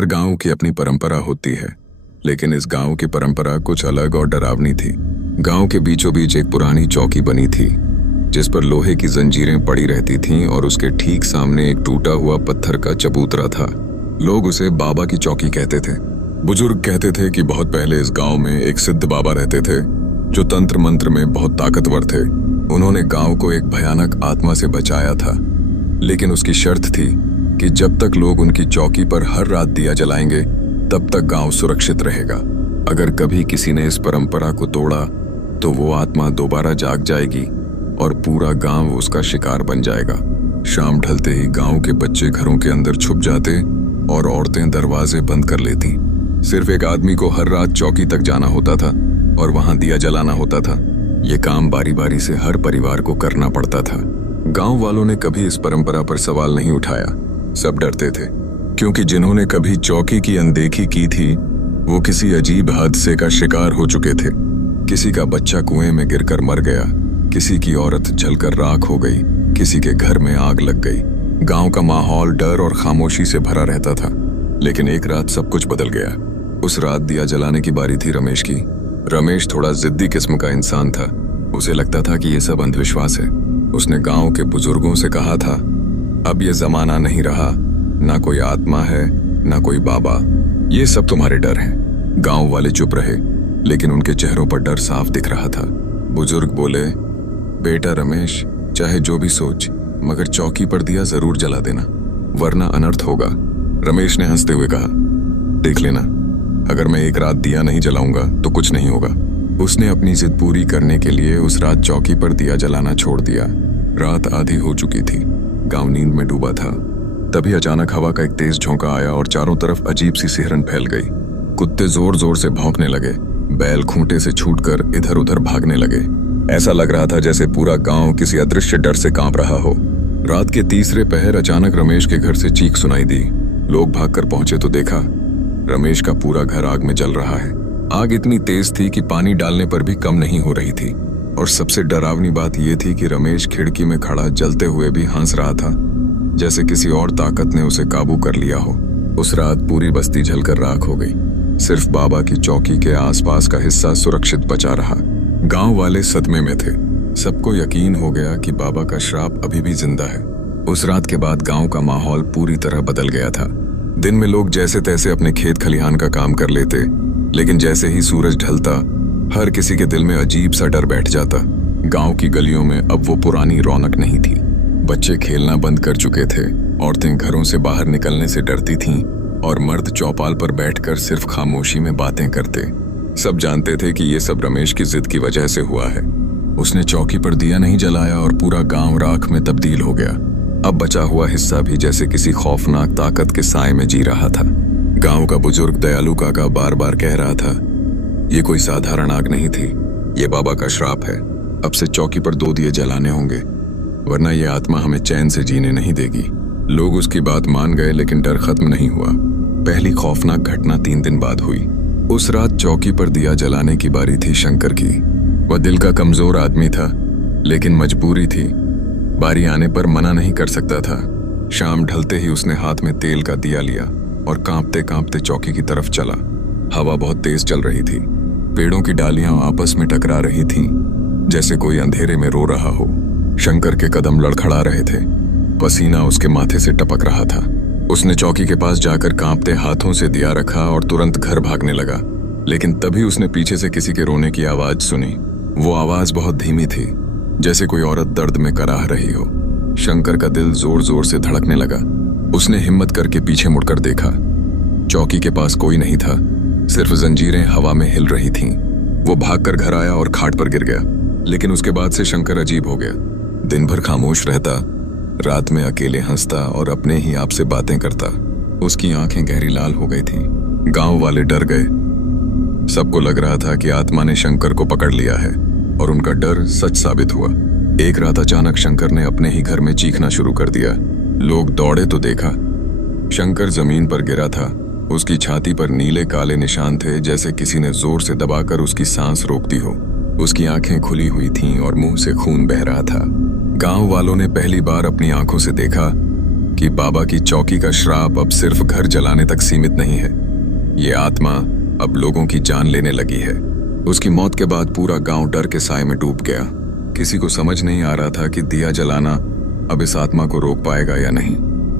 हर गांव की अपनी परंपरा होती है, लेकिन इस गांव की परंपरा कुछ अलग और डरावनी थी। गांव के बीचों बीच एक पुरानी चौकी बनी थी, जिस पर लोहे की जंजीरें पड़ी रहती थीं और उसके ठीक सामने एक टूटा हुआ पत्थर का चबूतरा था। लोग उसे बाबा की चौकी कहते थे। बुजुर्ग कहते थे कि बहुत पहले इस गांव में एक सिद्ध बाबा रहते थे, जो तंत्र मंत्र में बहुत ताकतवर थे। उन्होंने गांव को एक भयानक आत्मा से बचाया था, लेकिन उसकी शर्त थी कि जब तक लोग उनकी चौकी पर हर रात दिया जलाएंगे, तब तक गांव सुरक्षित रहेगा। अगर कभी किसी ने इस परंपरा को तोड़ा, तो वो आत्मा दोबारा जाग जाएगी और पूरा गांव उसका शिकार बन जाएगा। शाम ढलते ही गांव के बच्चे घरों के अंदर छुप जाते और औरतें दरवाजे बंद कर लेती। सिर्फ एक आदमी को हर रात चौकी तक जाना होता था और वहां दिया जलाना होता था। ये काम बारी बारी से हर परिवार को करना पड़ता था। गांव वालों ने कभी इस परंपरा पर सवाल नहीं उठाया। सब डरते थे, क्योंकि जिन्होंने कभी चौकी की अनदेखी की थी, वो किसी अजीब हादसे का शिकार हो चुके थे। किसी का बच्चा कुएं में गिरकर मर गया, किसी की औरत जलकर राख हो गई, किसी के घर में आग लग गई। गांव का माहौल डर और खामोशी से भरा रहता था। लेकिन एक रात सब कुछ बदल गया। उस रात दिया जलाने की बारी थी रमेश की। रमेश थोड़ा जिद्दी किस्म का इंसान था। उसे लगता था कि ये सब अंधविश्वास है। उसने गांव के बुजुर्गों से कहा था, अब ये जमाना नहीं रहा, ना कोई आत्मा है ना कोई बाबा, ये सब तुम्हारे डर हैं। गांव वाले चुप रहे, लेकिन उनके चेहरों पर डर साफ दिख रहा था। बुजुर्ग बोले, बेटा रमेश, चाहे जो भी सोच, मगर चौकी पर दिया जरूर जला देना, वरना अनर्थ होगा। रमेश ने हंसते हुए कहा, देख लेना, अगर मैं एक रात दिया नहीं जलाऊंगा तो कुछ नहीं होगा। उसने अपनी जिद पूरी करने के लिए उस रात चौकी पर दिया जलाना छोड़ दिया। रात आधी हो चुकी थी, गांव नींद में डूबा था। तभी अचानक हवा का एक तेज झोंका आया और चारों तरफ अजीब सी सिहरन फैल गई। कुत्ते जोर जोर से भौंकने लगे, बैल खूंटे से छूटकर इधर उधर भागने लगे। ऐसा लग रहा था जैसे पूरा गांव किसी अदृश्य डर से कांप रहा हो। रात के तीसरे पहर अचानक रमेश के घर से चीख सुनाई दी। लोग भागकर पहुंचे तो देखा रमेश का पूरा घर आग में जल रहा है। आग इतनी तेज थी कि पानी डालने पर भी कम नहीं हो रही थी। और सबसे डरावनी बात यह थी कि रमेश खिड़की में खड़ा जलते हुए भी हंस रहा था, जैसे किसी और ताकत ने उसे काबू कर लिया हो। उस रात पूरी बस्ती जलकर राख हो गई। सिर्फ बाबा की चौकी के आसपास का हिस्सा सुरक्षित बचा रहा। गांव वाले सदमे में थे। सबको यकीन हो गया कि बाबा का श्राप अभी भी जिंदा है। उस रात के बाद गांव का माहौल पूरी तरह बदल गया था। दिन में लोग जैसे तैसे अपने खेत खलिहान का काम कर लेते, लेकिन जैसे ही सूरज ढलता, हर किसी के दिल में अजीब सा डर बैठ जाता। गांव की गलियों में अब वो पुरानी रौनक नहीं थी। बच्चे खेलना बंद कर चुके थे, औरतें घरों से बाहर निकलने से डरती थीं और मर्द चौपाल पर बैठकर सिर्फ खामोशी में बातें करते। सब जानते थे कि ये सब रमेश की जिद की वजह से हुआ है। उसने चौकी पर दिया नहीं जलाया और पूरा गांव राख में तब्दील हो गया। अब बचा हुआ हिस्सा भी जैसे किसी खौफनाक ताकत के साए में जी रहा था। गांव का बुजुर्ग दयालु काका बार बार कह रहा था, ये कोई साधारण आग नहीं थी, ये बाबा का श्राप है। अब से चौकी पर 2 दिए जलाने होंगे, वरना ये आत्मा हमें चैन से जीने नहीं देगी। लोग उसकी बात मान गए, लेकिन डर खत्म नहीं हुआ। पहली खौफनाक घटना 3 दिन बाद हुई। उस रात चौकी पर दिया जलाने की बारी थी शंकर की। वह दिल का कमजोर आदमी था, लेकिन मजबूरी थी। बारी आने पर मना नहीं कर सकता था। शाम ढलते ही उसने हाथ में तेल का दिया लिया और कांपते कांपते चौकी की तरफ चला। हवा बहुत तेज चल रही थी। पेड़ों की डालियां आपस में टकरा रही थीं, जैसे कोई अंधेरे में रो रहा हो। शंकर के कदम लड़खड़ा रहे थे, पसीना उसके माथे से टपक रहा था। उसने चौकी के पास जाकर कांपते हाथों से दिया रखा और तुरंत घर भागने लगा। लेकिन तभी उसने पीछे से किसी के रोने की आवाज सुनी। वो आवाज बहुत धीमी थी, जैसे कोई औरत दर्द में कराह रही हो। शंकर का दिल जोर जोर से धड़कने लगा। उसने हिम्मत करके पीछे मुड़कर देखा। चौकी के पास कोई नहीं था, सिर्फ जंजीरें हवा में हिल रही थीं। वो भागकर घर आया और खाट पर गिर गया। लेकिन उसके बाद से शंकर अजीब हो गया। दिन भर खामोश रहता, रात में अकेले हंसता और अपने ही आप से बातें करता। उसकी आंखें गहरी लाल हो गई थीं। गांव वाले डर गए। सबको लग रहा था कि आत्मा ने शंकर को पकड़ लिया है, और उनका डर सच साबित हुआ। एक रात अचानक शंकर ने अपने ही घर में चीखना शुरू कर दिया। लोग दौड़े तो देखा शंकर जमीन पर गिरा था। उसकी छाती पर नीले काले निशान थे, जैसे किसी ने जोर से दबाकर उसकी सांस रोक दी हो। उसकी आंखें खुली हुई थीं और मुंह से खून बह रहा था। गांव वालों ने पहली बार अपनी आंखों से देखा कि बाबा की चौकी का श्राप अब सिर्फ घर जलाने तक सीमित नहीं है। ये आत्मा अब लोगों की जान लेने लगी है। उसकी मौत के बाद पूरा गांव डर के साए में डूब गया। किसी को समझ नहीं आ रहा था कि दिया जलाना अब इस आत्मा को रोक पाएगा या नहीं।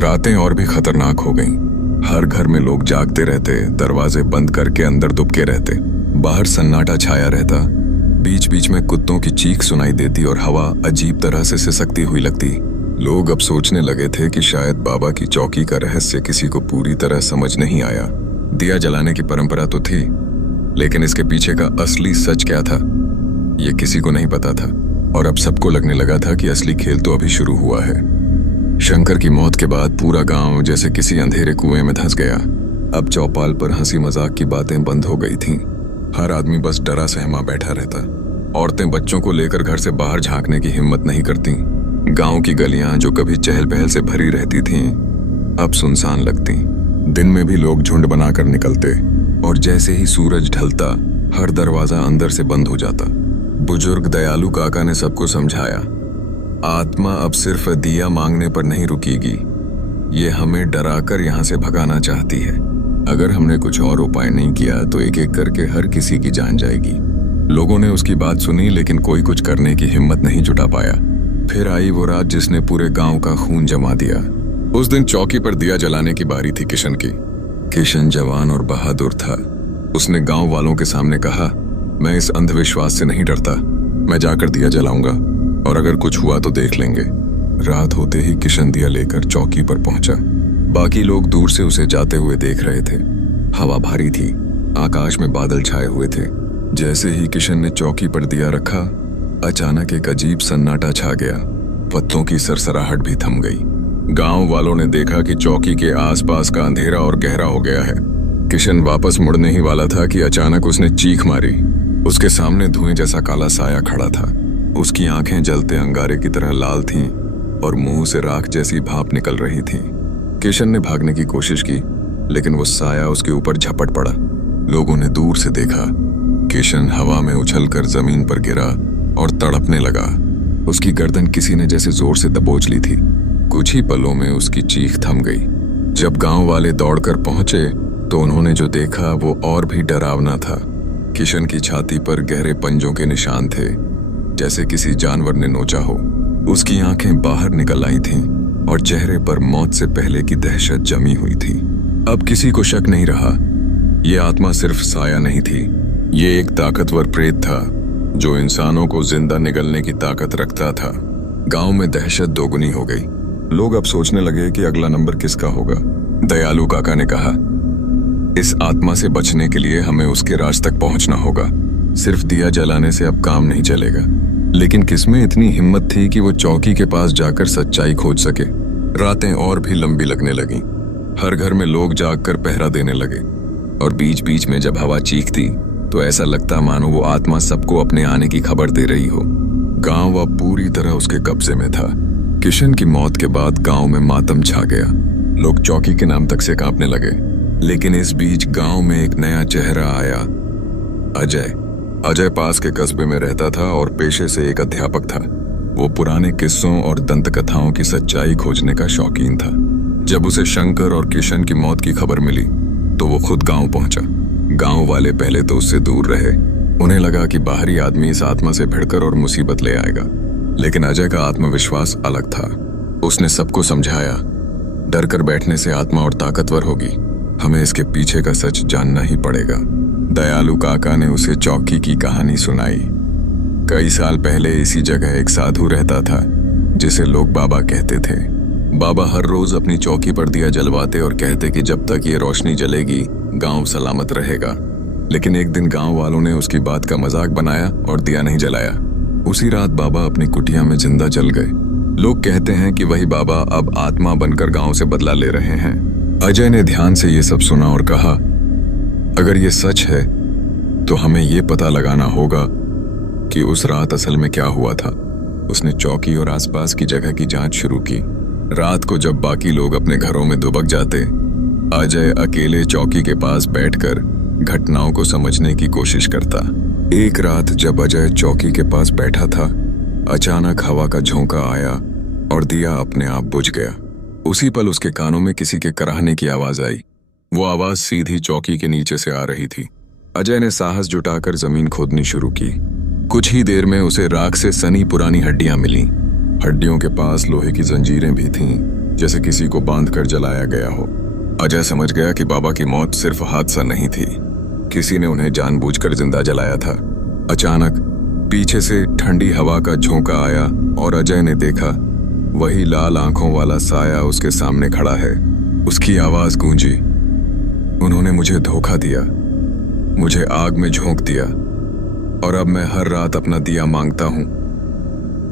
रातें और भी खतरनाक हो गईं। हर घर में लोग जागते रहते, दरवाजे बंद करके अंदर दुबके रहते। बाहर सन्नाटा छाया रहता। बीच बीच में कुत्तों की चीख सुनाई देती और हवा अजीब तरह से सिसकती हुई लगती। लोग अब सोचने लगे थे कि शायद बाबा की चौकी का रहस्य किसी को पूरी तरह समझ नहीं आया। दिया जलाने की परंपरा तो थी, लेकिन इसके पीछे का असली सच क्या था, ये किसी को नहीं पता था। और अब सबको लगने लगा था कि असली खेल तो अभी शुरू हुआ है। शंकर की मौत के बाद पूरा गांव जैसे किसी अंधेरे कुएं में धंस गया। अब चौपाल पर हंसी मजाक की बातें बंद हो गई थीं। हर आदमी बस डरा सहमा बैठा रहता। औरतें बच्चों को लेकर घर से बाहर झांकने की हिम्मत नहीं करती। गांव की गलियां जो कभी चहल पहल से भरी रहती थीं, अब सुनसान लगती। दिन में भी लोग झुंड बनाकर निकलते और जैसे ही सूरज ढलता हर दरवाजा अंदर से बंद हो जाता। बुजुर्ग दयालु काका ने सबको समझाया, आत्मा अब सिर्फ दिया मांगने पर नहीं रुकेगी, ये हमें डराकर यहाँ से भगाना चाहती है। अगर हमने कुछ और उपाय नहीं किया तो एक एक करके हर किसी की जान जाएगी। लोगों ने उसकी बात सुनी, लेकिन कोई कुछ करने की हिम्मत नहीं जुटा पाया। फिर आई वो रात जिसने पूरे गांव का खून जमा दिया। उस दिन चौकी पर दिया जलाने की बारी थी किशन की। किशन जवान और बहादुर था। उसने गांव वालों के सामने कहा, मैं इस अंधविश्वास से नहीं डरता, मैं जाकर दिया जलाऊंगा और अगर कुछ हुआ तो देख लेंगे। रात होते ही किशन दिया लेकर चौकी पर पहुंचा। बाकी लोग दूर से उसे जाते हुए देख रहे थे। हवा भारी थी, आकाश में बादल छाए हुए थे। जैसे ही किशन ने चौकी पर दिया रखा, अचानक एक अजीब सन्नाटा छा गया। पत्तों की सरसराहट भी थम गई। गांव वालों ने देखा कि चौकी के आसपास का अंधेरा और गहरा हो गया है। किशन वापस मुड़ने ही वाला था कि अचानक उसने चीख मारी। उसके सामने धुएं जैसा काला साया खड़ा था। उसकी आंखें जलते अंगारे की तरह लाल थीं और मुंह से राख जैसी भाप निकल रही थी। किशन ने भागने की कोशिश की, लेकिन वो साया उसके ऊपर झपट पड़ा। लोगों ने दूर से देखा। किशन हवा में उछलकर जमीन पर गिरा और तड़पने लगा। उसकी गर्दन किसी ने जैसे जोर से दबोच ली थी। कुछ ही पलों में उसकी चीख थम गई। जब गांव वाले दौड़कर पहुंचे तो उन्होंने जो देखा वो और भी डरावना था। किशन की छाती पर गहरे पंजों के निशान थे, जैसे किसी जानवर ने नोचा हो। उसकी आंखें बाहर निकल आई थीं और चेहरे पर मौत से पहले की दहशत जमी हुई थी। अब किसी को शक नहीं रहा, ये आत्मा सिर्फ साया नहीं थी, ये एक ताकतवर प्रेत था जो इंसानों को जिंदा निगलने की ताकत रखता था। गांव में दहशत दोगुनी हो गई। लोग अब सोचने लगे कि अगला नंबर किसका होगा। दयालु काका ने कहा, इस आत्मा से बचने के लिए हमें उसके राज तक पहुंचना होगा। सिर्फ दिया जलाने से अब काम नहीं चलेगा। लेकिन किसमें इतनी हिम्मत थी कि वो चौकी के पास जाकर सच्चाई खोज सके। रातें और भी लंबी लगने लगीं। हर घर में लोग जागकर पहरा देने लगे और बीच बीच में जब हवा चीखती तो ऐसा लगता मानो वो आत्मा सबको अपने आने की खबर दे रही हो। गांव अब पूरी तरह उसके कब्जे में था। किशन की मौत के बाद गांव में मातम छा गया। लोग चौकी के नाम तक से कांपने लगे। लेकिन इस बीच गांव में एक नया चेहरा आया, अजय पास के कस्बे में रहता था और पेशे से एक अध्यापक था। वो पुराने किस्सों और दंत कथाओं की सच्चाई खोजने का शौकीन था। जब उसे शंकर और किशन की मौत की खबर मिली तो वो खुद गांव पहुंचा। गांव वाले पहले तो उससे दूर रहे। उन्हें लगा कि बाहरी आदमी इस आत्मा से भिड़कर और मुसीबत ले आएगा। लेकिन अजय का आत्मविश्वास अलग था। उसने सबको समझाया, डर कर बैठने से आत्मा और ताकतवर होगी, हमें इसके पीछे का सच जानना ही पड़ेगा। दयालु काका ने उसे चौकी की कहानी सुनाई। कई साल पहले इसी जगह एक साधु रहता था जिसे लोग बाबा कहते थे। बाबा हर रोज अपनी चौकी पर दिया जलवाते और कहते कि जब तक ये रोशनी जलेगी गांव सलामत रहेगा। लेकिन एक दिन गांव वालों ने उसकी बात का मजाक बनाया और दिया नहीं जलाया। उसी रात बाबा अपनी कुटिया में जिंदा जल गए। लोग कहते हैं कि वही बाबा अब आत्मा बनकर गांव से बदला ले रहे हैं। अजय ने ध्यान से ये सब सुना और कहा, अगर ये सच है तो हमें ये पता लगाना होगा कि उस रात असल में क्या हुआ था। उसने चौकी और आसपास की जगह की जांच शुरू की। रात को जब बाकी लोग अपने घरों में दुबक जाते, अजय अकेले चौकी के पास बैठकर घटनाओं को समझने की कोशिश करता। एक रात जब अजय चौकी के पास बैठा था, अचानक हवा का झोंका आया और दिया अपने आप बुझ गया। उसी पल उसके कानों में किसी के कराहने की आवाज आई। वो आवाज सीधी चौकी के नीचे से आ रही थी। अजय ने साहस जुटाकर जमीन खोदनी शुरू की। कुछ ही देर में उसे राख से सनी पुरानी हड्डियां मिली। हड्डियों के पास लोहे की जंजीरें भी थीं, जैसे किसी को बांधकर जलाया गया हो। अजय समझ गया कि बाबा की मौत सिर्फ हादसा नहीं थी, किसी ने उन्हें जानबूझकर जिंदा जलाया था। अचानक पीछे से ठंडी हवा का झोंका आया और अजय ने देखा वही लाल आंखों वाला साया उसके सामने खड़ा है। उसकी आवाज गूंजी, उन्होंने मुझे धोखा दिया, मुझे आग में झोंक दिया और अब मैं हर रात अपना दिया मांगता हूं।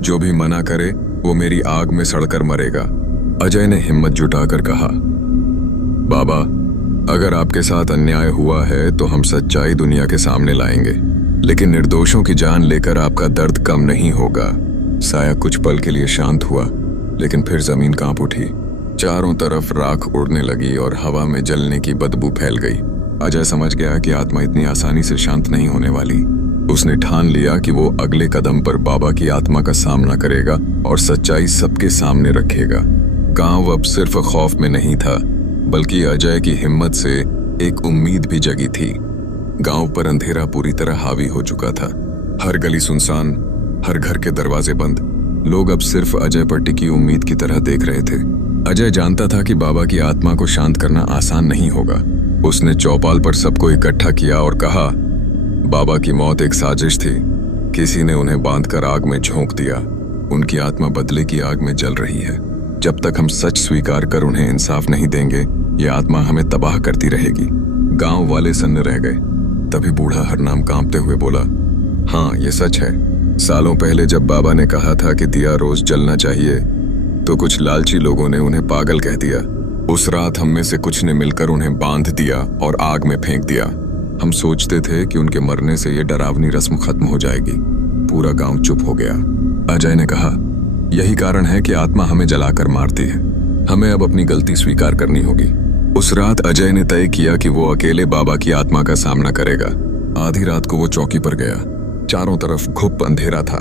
जो भी मना करे वो मेरी आग में सड़कर मरेगा। अजय ने हिम्मत जुटाकर कहा, बाबा, अगर आपके साथ अन्याय हुआ है तो हम सच्चाई दुनिया के सामने लाएंगे, लेकिन निर्दोषों की जान लेकर आपका दर्द कम नहीं होगा। साया कुछ पल के लिए शांत हुआ, लेकिन फिर जमीन कांप उठी। चारों तरफ राख उड़ने लगी और हवा में जलने की बदबू फैल गई। अजय समझ गया कि आत्मा इतनी आसानी से शांत नहीं होने वाली। उसने ठान लिया कि वो अगले कदम पर बाबा की आत्मा का सामना करेगा और सच्चाई सबके सामने रखेगा। गांव अब सिर्फ खौफ में नहीं था, बल्कि अजय की हिम्मत से एक उम्मीद भी जगी थी। गांव पर अंधेरा पूरी तरह हावी हो चुका था। हर गली सुनसान, हर घर के दरवाजे बंद। लोग अब सिर्फ अजय पर टिकी उम्मीद की तरह देख रहे थे। अजय जानता था कि बाबा की आत्मा को शांत करना आसान नहीं होगा। उसने चौपाल पर सबको इकट्ठा किया और कहा, बाबा की मौत एक साजिश थी। किसी ने उन्हें बांधकर आग में झोंक दिया। उनकी आत्मा बदले की आग में जल रही है। जब तक हम सच स्वीकार कर उन्हें इंसाफ नहीं देंगे, ये आत्मा हमें तबाह करती रहेगी। गांव वाले सन्न रह गए। तभी बूढ़ा हरनाम कांपते हुए बोला, हाँ, ये सच है। सालों पहले जब बाबा ने कहा था कि दिया रोज जलना चाहिए, तो कुछ लालची लोगों ने उन्हें पागल कह दिया। उस रात हम में से कुछ ने मिलकर उन्हें बांध दिया और आग में फेंक दिया। हम सोचते थे कि उनके मरने से ये डरावनी रस्म खत्म हो जाएगी। पूरा गांव चुप हो गया। अजय ने कहा, यही कारण है कि आत्मा हमें जलाकर मारती है। हमें अब अपनी गलती स्वीकार करनी होगी। उस रात अजय ने तय किया कि वो अकेले बाबा की आत्मा का सामना करेगा। आधी रात को वो चौकी पर गया। चारों तरफ घुप अंधेरा था।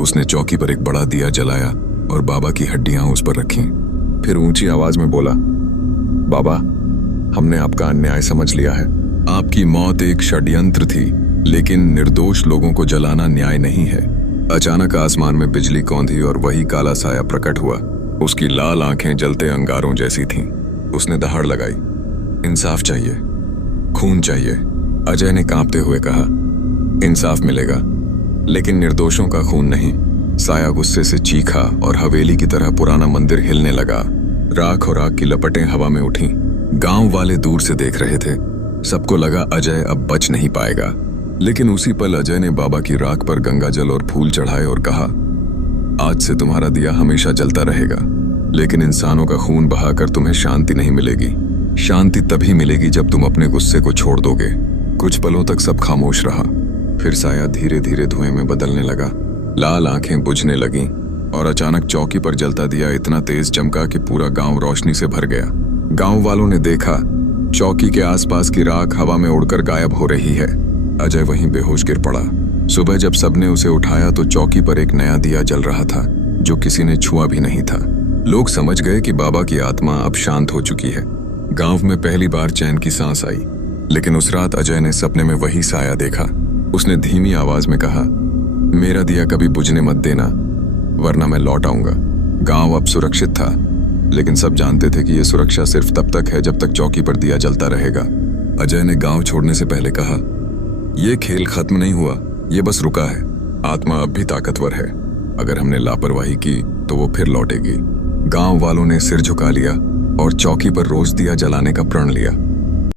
उसने चौकी पर एक बड़ा दिया जलाया और बाबा की हड्डियां उस पर रखी। फिर ऊंची आवाज में बोला, बाबा, हमने आपका अन्याय समझ लिया है। आपकी मौत एक षड्यंत्र थी, लेकिन निर्दोष लोगों को जलाना न्याय नहीं है। अचानक आसमान में बिजली कौंधी और वही काला साया प्रकट हुआ। उसकी लाल आंखें जलते अंगारों जैसी थीं। उसने दहाड़ लगाई, इंसाफ चाहिए, खून चाहिए। अजय ने कांपते हुए कहा, इंसाफ मिलेगा, लेकिन निर्दोषों का खून नहीं। साया गुस्से से चीखा और हवेली की तरह पुराना मंदिर हिलने लगा। राख और आग की लपटें हवा में उठीं। गांव वाले दूर से देख रहे थे। सबको लगा अजय अब बच नहीं पाएगा। लेकिन उसी पल अजय ने बाबा की राख पर गंगा जल और फूल चढ़ाए और कहा, आज से तुम्हारा दिया हमेशा जलता रहेगा, लेकिन इंसानों का खून बहाकर तुम्हें शांति नहीं मिलेगी। शांति तभी मिलेगी जब तुम अपने गुस्से को छोड़ दोगे। कुछ पलों तक सब खामोश रहा। फिर साया धीरे धीरे धुएं में बदलने लगा। लाल आंखें बुझने लगीं और अचानक चौकी पर जलता दिया इतना तेज चमका कि पूरा गांव रोशनी से भर गया। गांव वालों ने देखा, चौकी के आसपास की राख हवा में उड़कर गायब हो रही है। अजय वहीं बेहोश गिर पड़ा। सुबह जब सबने उसे उठाया तो चौकी पर एक नया दिया जल रहा था, जो किसी ने छुआ भी नहीं था। लोग समझ गए कि बाबा की आत्मा अब शांत हो चुकी है। गांव में पहली बार चैन की सांस आई। लेकिन उस रात अजय ने सपने में वही साया देखा। उसने धीमी आवाज में कहा, मेरा दिया कभी बुझने मत देना, वरना मैं लौट आऊंगा। गांव अब सुरक्षित था, लेकिन सब जानते थे कि यह सुरक्षा सिर्फ तब तक है जब तक चौकी पर दिया जलता रहेगा। अजय ने गांव छोड़ने से पहले कहा, यह खेल खत्म नहीं हुआ, ये बस रुका है। आत्मा अब भी ताकतवर है। अगर हमने लापरवाही की तो वो फिर लौटेगी। गांव वालों ने सिर झुका लिया और चौकी पर रोज दिया जलाने का प्रण लिया।